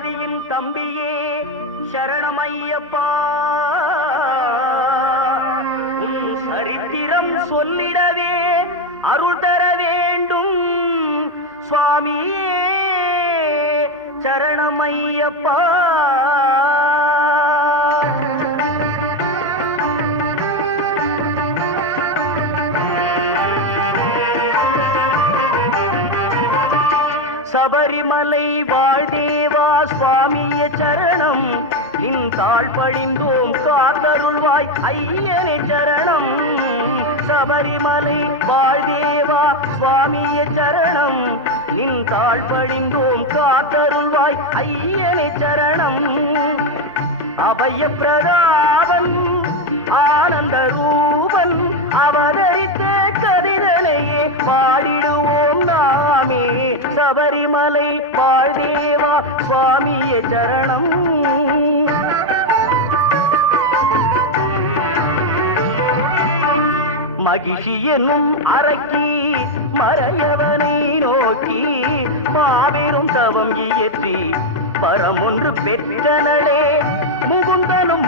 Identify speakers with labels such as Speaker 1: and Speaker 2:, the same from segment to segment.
Speaker 1: பார்வதியின் தம்பியே சரணமையப்பா. உன் சரித்திரம் சொல்லிடவே அருள் தர வேண்டும். சுவாமியே சரணமையப்பா. சபரிமலை வாழ் இந்தாள் படிந்தோம் காத்தருள்வாய். ஐயனே சரணம். சபரிமலை வாழ்தேவா சுவாமிய சரணம். நின் இந்தாள் படிந்தோம் காத்தருள்வாய். ஐயனே சரணம். அபய பிரதாபன் ஆனந்த ரூபன் அவதரித்த கதிரனையே பாடிடுவோம் நாமே. சபரிமலை வாழ்தேவா சுவாமிய சரணம். மகிழ்ச்சி என்னும் அரக்கி மறையவனை நோக்கி மாபெரும் தவம் இயற்றி பரமொன்று பெற்றனளே முகுந்தனும்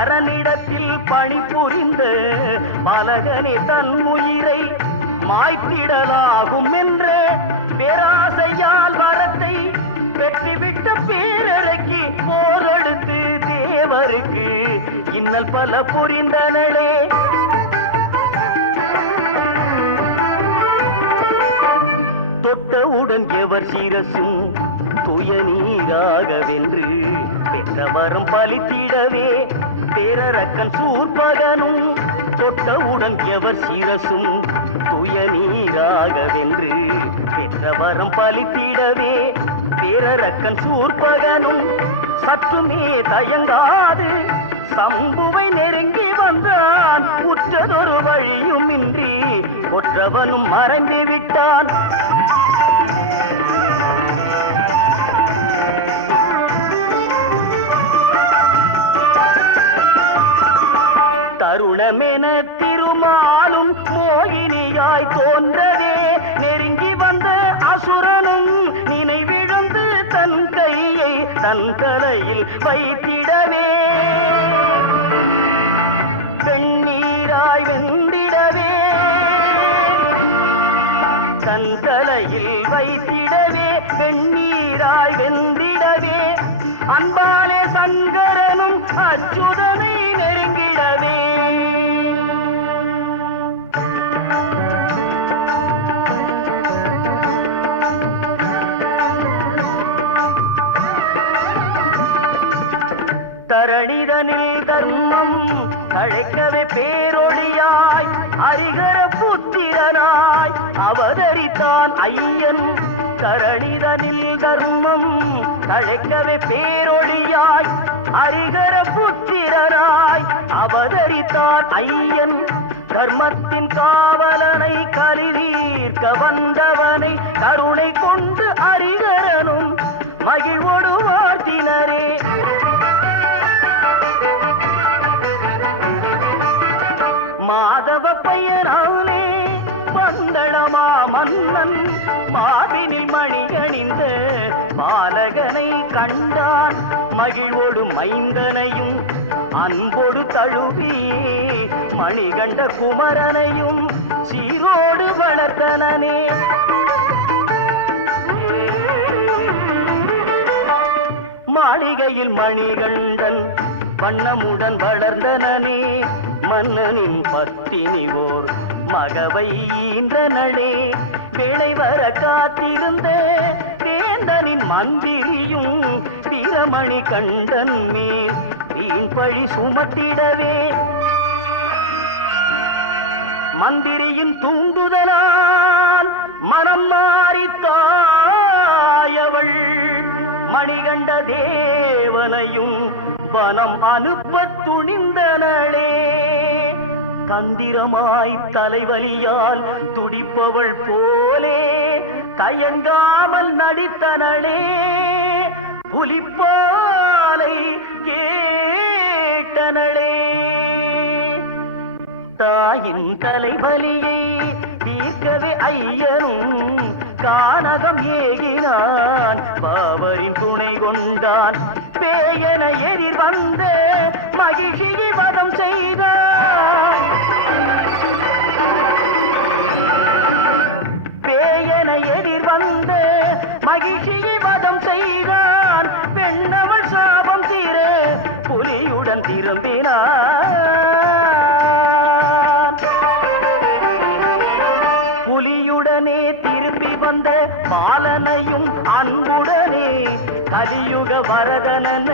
Speaker 1: அரணிடத்தில் நரனிடத்தில் பணிபுரிந்த பலகனி தன் உயிரை மாய்த்திடலாகும் என்ற பேராசையால் வரத்தை பெற்றுவிட்ட பேரழகி போரெடுத்து தேவருக்கு இன்னல் பல புரிந்தனளே. தொட்டவுடன் எவர் சிரசும் துய நீராகவென்று பெற்ற பிறவரும் பலித்திடவே பேரரக்கன் சூர்பகனும் தொட்டவுடன் எவர் சிரசும் துய நீராக வென்று பெற்றவரம் பலித்திடவே பேரரக்கன் சூர்பகனும் சற்றுமே தயங்காது சம்புவை நெருங்கி வந்தான் உற்றதொரு வழியும் இன்றி ஒற்றவனும் மறைந்து விட்டான் மோகினியாய் தோன்றதே நெருங்கி வந்த அசுரனும் நினைவிழந்து தன் கையை தன் தலையில் வைத்திடவே. பெண்ணீராய் வெந்திடவே. தன் தலையில் வைத்திடவே பெண்ணீராய் வெந்திடவே. அன்பாலே சங்கரனும் அச்சுதனை தரணிதனில் தர்மம் அழைக்கவே பேரொழியாய் அரிகர புத்திரனாய் அவதரித்தான் ஐயன். தரணிதனில் தர்மம் அழைக்கவே பேரொழியாய் அரிகர புத்திரனாய் அவதரித்தான் ஐயன். தர்மத்தின் காவலனை மாதவ பந்தளமா மன்னன் மாவினில் மணியணிந்த பாலகனை கண்டான் மகிழ்வோடு மைந்தனையும் அன்போடு தழுவி மணிகண்ட குமரனையும் சீரோடு வளர்த்தனே மாளிகையில் மணிகண்டன் வண்ணமுடன் வளர்ந்தனே மன்னனின் பத்தினி ஓர் மகவை நடே வேளை வர காத்திருந்த வேந்தனின் மந்திரியும் வீரமணி கண்டன் மேல் வீண் பழி சுமத்திடவே. மந்திரியின் தூண்டுதலால் மனம் மாறித்தாயவள் மணிகண்ட தேவனையும் வனம் அனுப்ப துணிந்தனளே. தந்திரமாய் தலைவலியால் துடிப்பவள் போலே தயங்காமல் நடித்தனளே புலிப்பாலை கேட்டனளே. தாயின் தலைவலியை தீர்க்கவே ஐயனும் கானகம் ஏகினான் பாவரின் துணை கொண்டான். பேயன எதிர் வந்து மகிழ்ச்சி வதம் செய்தான். புலியுடனே திரும்பி வந்த பாலனையும் அன்புடனே கலியுக வரதனன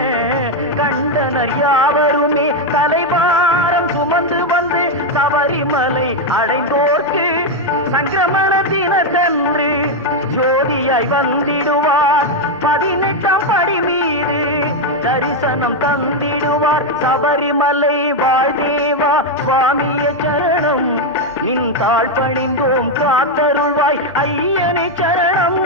Speaker 1: கண்டனர் யாவருமே தலைபாரம் சுமந்து வந்து சபரிமலை அடைந்தோர்க்கு சங்கிரமண தினத்தன்று ஜோதியாய் வந்திடுவார். பதினெட்டாம் படி மீது தரிசனம் தந்திடுவார். சபரிமலை வாழ்தேவா சுவாமிய சரணம். நின் தாழ் பணிந்தோம் காத்தருள்வாய் ஐயனை சரணம்.